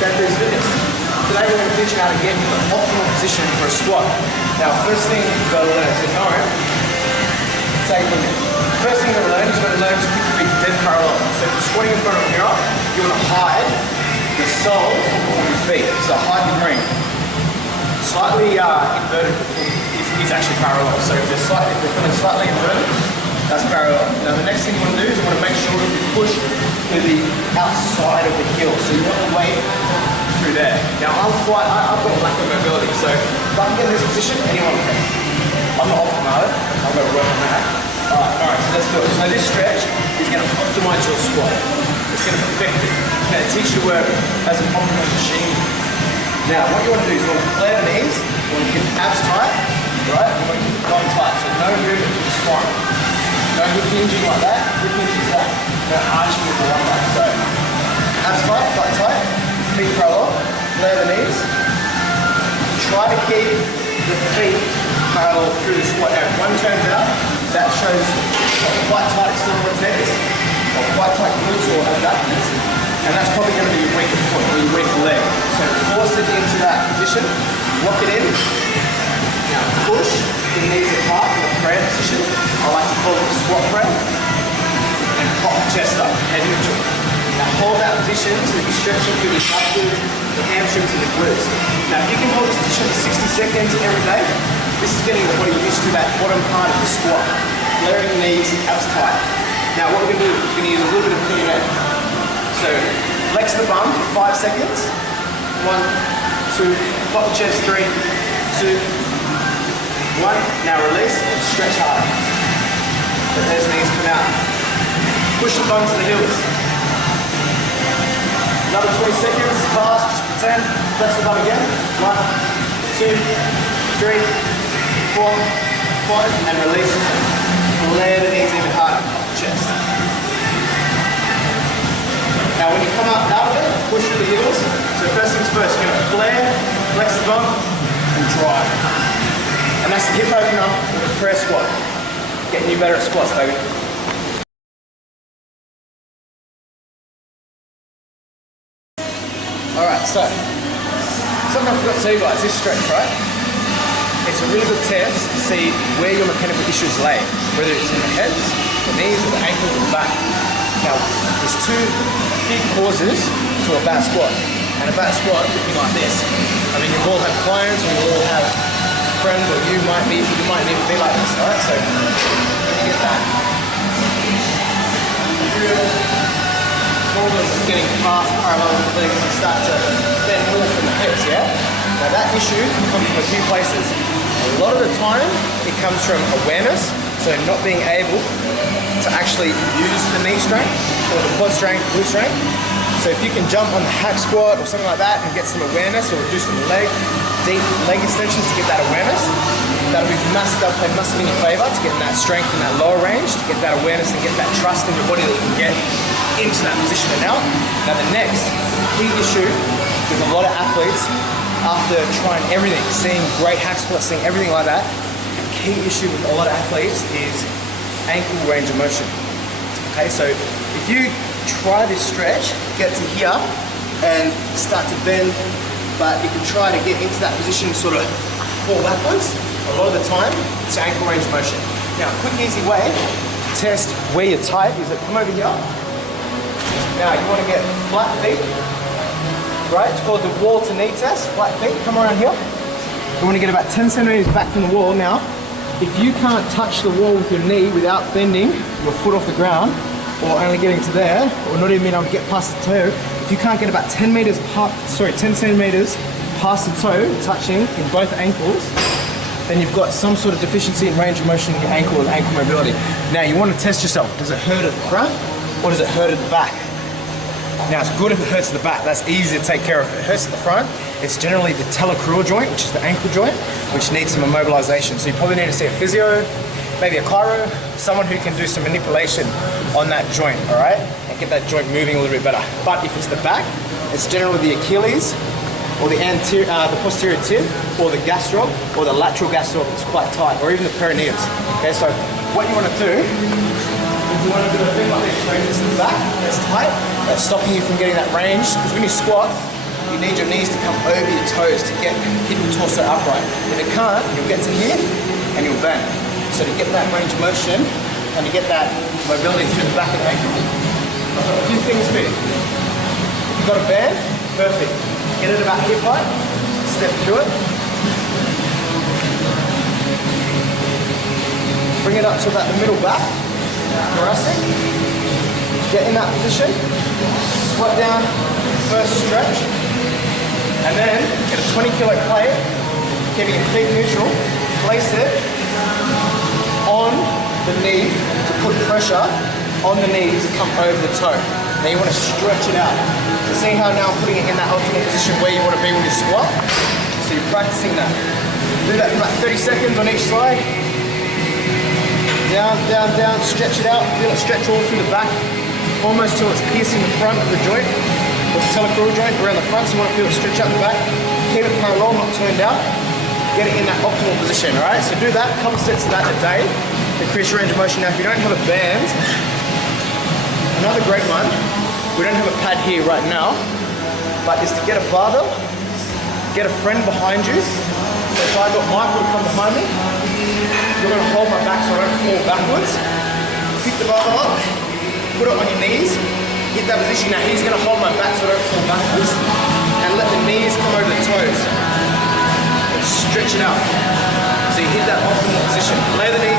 Go through this fitness. Today we're going to teach you how to get into the optimal position for a squat. Now, first thing you've got to learn to know, take a look. First thing you've got to learn is you've got to learn to keep your feet dead parallel. So if you're squatting in front of a mirror, you want to hide the soles of your feet. So hide the ring. Slightly inverted is actually parallel. So if they're feeling slightly inverted, that's parallel. Now the next thing you want to do is you want to make sure that you push to the outside of the heel. So you want the weight through there. Now I've got lack of mobility, so if I can get in this position, anyone can. I'm not optimal at it. I've got to work on that. Alright, so let's do it. So this stretch is going to optimize your squat. It's going to perfect it. It's going to teach you to work as an optimal machine. Now what you want to do is you want to flare the knees, you want to keep the abs tight, right? You want to keep the thumb tight, so no movement to the spine. No hip hinging like that, hip hinging that. No arching with the one leg. So abs tight, quite tight, feet parallel, flare the knees. Try to keep the feet parallel through the squat. Now if one turns out, that shows quite tight external rotators, or quite tight glutes or abductors, and that's probably going to be your weaker foot or your weaker leg. So force it into that position, lock it in. Now push the knees apart in the prayer position. I like to call it the squat prayer. And pop the chest up, head neutral. Now hold that position so that you're stretching through the abductors, the hamstrings and the glutes. Now if you can hold this position for 60 seconds every day, this is getting your body used to that bottom part of the squat. Flaring the knees, abs tight. Now what we're going to do is we're going to use a little bit of clean air. So flex the bum for 5 seconds. 1, 2, pop the chest, 3, 2, 1. Now release and stretch hard. Let those knees come out. Push the bum to the heels. Another 20 seconds, fast, just pretend. Flex the bum again. 1, 2, 3, 4, 5, and release. Flare the knees even harder, up the chest. Now when you come up out of it, push through the heels. So first things first, you're going to flare, flex the bum, and drive. And that's the hip opener with the prayer squat. Getting you better at squats, baby. Alright, so something I forgot to tell you guys, this stretch, right? It's a really good test to see where your mechanical issues lay, whether it's in the hips, the knees, or the ankles, or the back. Now, there's two big causes to a bad squat. And a bad squat looking like this. I mean, you've all had clients, or you all have friends, or you might even be like this, alright? So, when you get that, shoulders getting past parallel with the legs and start to bend more from the hips, yeah? Now that issue can come from a few places. A lot of the time, it comes from awareness, so not being able to actually use the knee strength, or the quad strength, glute strength. So if you can jump on the hack squat or something like that and get some awareness, or do some deep leg extensions to get that awareness, that'll play massive in your favor to get that strength in that lower range, to get that awareness and get that trust in your body that you can get into that position and out. Now the next key issue with a lot of athletes, after trying everything, seeing great hack squats, seeing everything like that, the key issue with a lot of athletes is ankle range of motion. Okay, so if you try this stretch, get to here and start to bend, but you can try to get into that position and sort of fall backwards, a lot of the time, it's ankle range of motion. Now, a quick easy way to test where you're tight is that come over here. Now, you want to get flat feet. Right, it's called the wall to knee test, flat feet, come around here. You want to get about 10 centimeters back from the wall. Now, if you can't touch the wall with your knee without bending your foot off the ground, or only getting to there, or not even being able to get past the toe, if you can't get about 10 centimeters past the toe, touching in both ankles, then you've got some sort of deficiency in range of motion in your ankle and ankle mobility. Now, you want to test yourself. Does it hurt at the front, or does it hurt at the back? Now it's good if it hurts at the back, that's easy to take care of. If it hurts at the front, it's generally the talocrural joint, which is the ankle joint, which needs some immobilization. So you probably need to see a physio, maybe a chiro, someone who can do some manipulation on that joint, all right? And get that joint moving a little bit better. But if it's the back, it's generally the Achilles, or the posterior tib, or the gastroc, or the lateral gastroc is quite tight, or even the perineum. Okay, so what you want to do, if you want to do a thing like this, so it's the back, it's tight, that's stopping you from getting that range, because when you squat, you need your knees to come over your toes to get hip and torso upright. If it can't, you'll get to here and you'll bend. So to get that range of motion and to get that mobility through the back of the ankle, I've got a few things for you. If you've got a band, perfect. Get it about hip height, step through it. Bring it up to about the middle back, thoracic. Get in that position, squat down, first stretch, and then get a 20 kilo plate, keeping your feet neutral, place it on the knee to put pressure on the knee to come over the toe. Now you want to stretch it out. So see how now I'm putting it in that optimal position where you want to be with your squat? So you're practicing that. Do that for about 30 seconds on each side. Down, down, down, stretch it out, feel it stretch all through the back, almost till it's piercing the front of the joint, or the talocrural joint around the front, so you want to feel it stretch out the back. Keep it parallel, not turned out. Get it in that optimal position, all right? So do that, a couple sets of that a day, increase your range of motion. Now if you don't have a band, another great one, we don't have a pad here right now, but is to get a barbell, get a friend behind you. So if I got Michael to come behind me, you're going to hold my back so I don't fall backwards. Pick the barbell up, put it on your knees, hit that position. Now he's going to hold my back so I don't fall backwards, and let the knees come over the toes. And stretch it out. So you hit that optimal position. Lay the knees